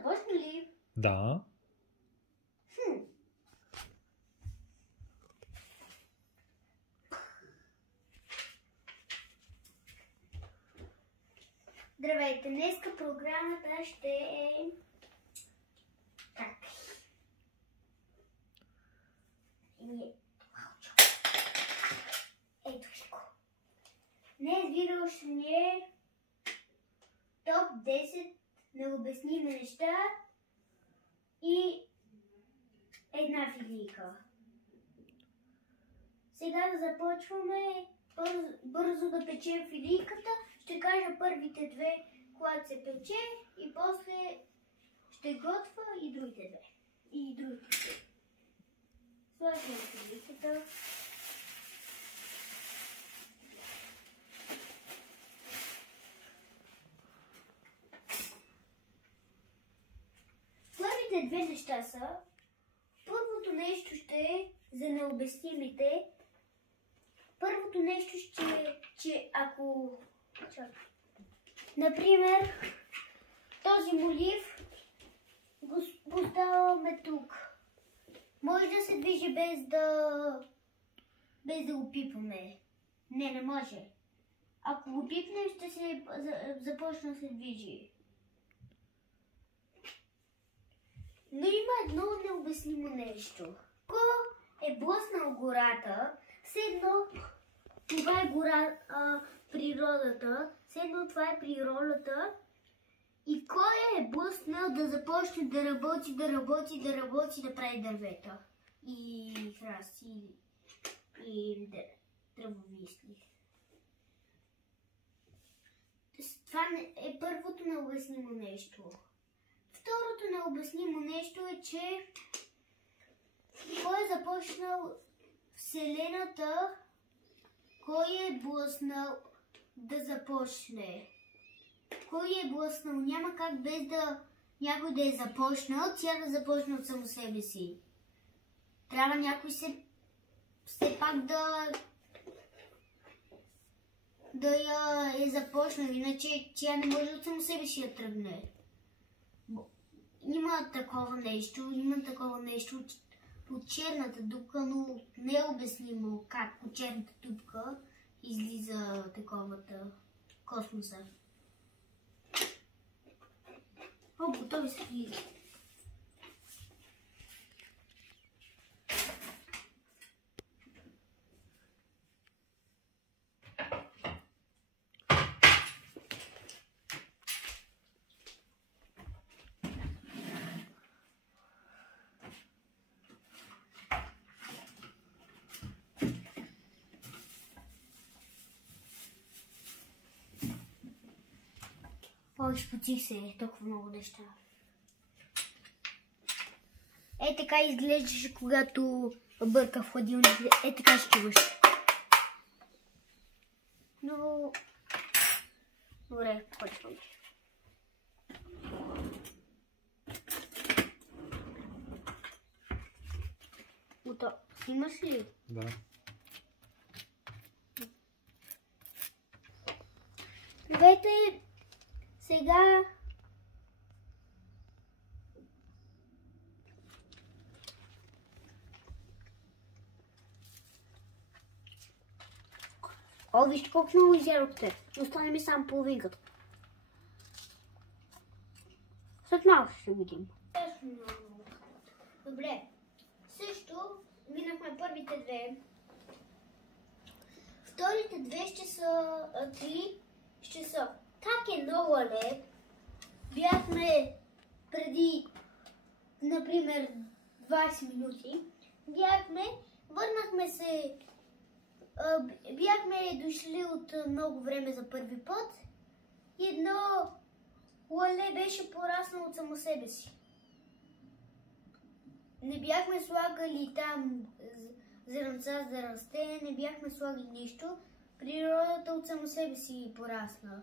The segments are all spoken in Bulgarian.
започна ли? Да. Здравейте, днеска програмата ще е так. Ето го. Днес видео ще ни е топ 10 необясними неща и една филийка. Сега да започваме бързо да печем филийката. Ще кажа първите две, когато се пече, и после ще готва и другите две. И другите две. Слагаме филийката. Първите две неща са: първото нещо ще е за необяснимите. Първото нещо ще е, че ако... Например, този молив го ставаме тук. Може да се движи без да го пипаме. Не може. Ако го пипнем, ще се започне да се движи. Но има едно необяснимо нещо. Ако е блъснал гората, все едно това е природата, все едно това е природата, и кой е блъснал да започне да работи, да прави дървета и храсти и дървовисли. Това е първото необяснимо нещо. Второто необяснимо нещо е, че кой е започнал Вселената, кой е блъснал да започне. Кой е блъснал? Няма как без да някой да е започнал, тя да започне от само себе си. Трябва някой все пак да я е започнал, иначе тя не може от само себе си да тръгне. Има такова нещо от черната дупка, но не е обяснимо как от черната дупка излиза таковата космоса. О, готови са ги. Изпотих се толкова много неща. Така изглеждаше, когато бърка в хладилник. Така ще чуваш. Но... Добре, почваме. Снимаш ли? Да. Здравейте! Сега вижте колко много изядохте. Остане ми само половинката. След малко ще видим. Добре. Също минахме първите две. Вторите две ще са как е много леп. Бяхме преди, например, 20 минути. Върнахме се, бяхме дошли от много време за първи път. И едно лале беше пораснало от само себе си. Не бяхме слагали там зрънца за расте, не бяхме слагали нищо. Природата от само себе си порасна.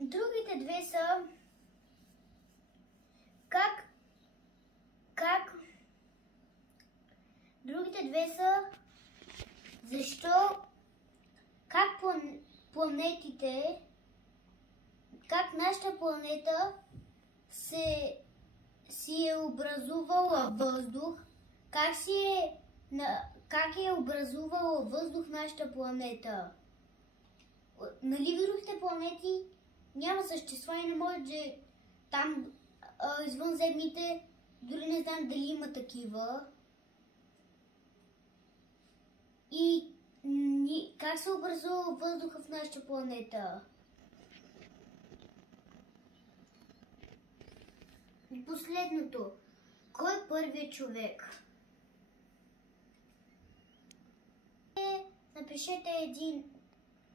Другите две са Другите две са как планетите, как нашата планета си е образувала въздух, как е образувала въздух нашата планета. Нали другите планети няма същества и не може да там извънземните, дори не знам дали има такива. И как се образува въздуха в нашата планета? И последното. Кой е първият човек? Напишете един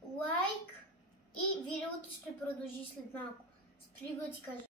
лайк и видеото ще продължи след малко. Спри го да ти кажа.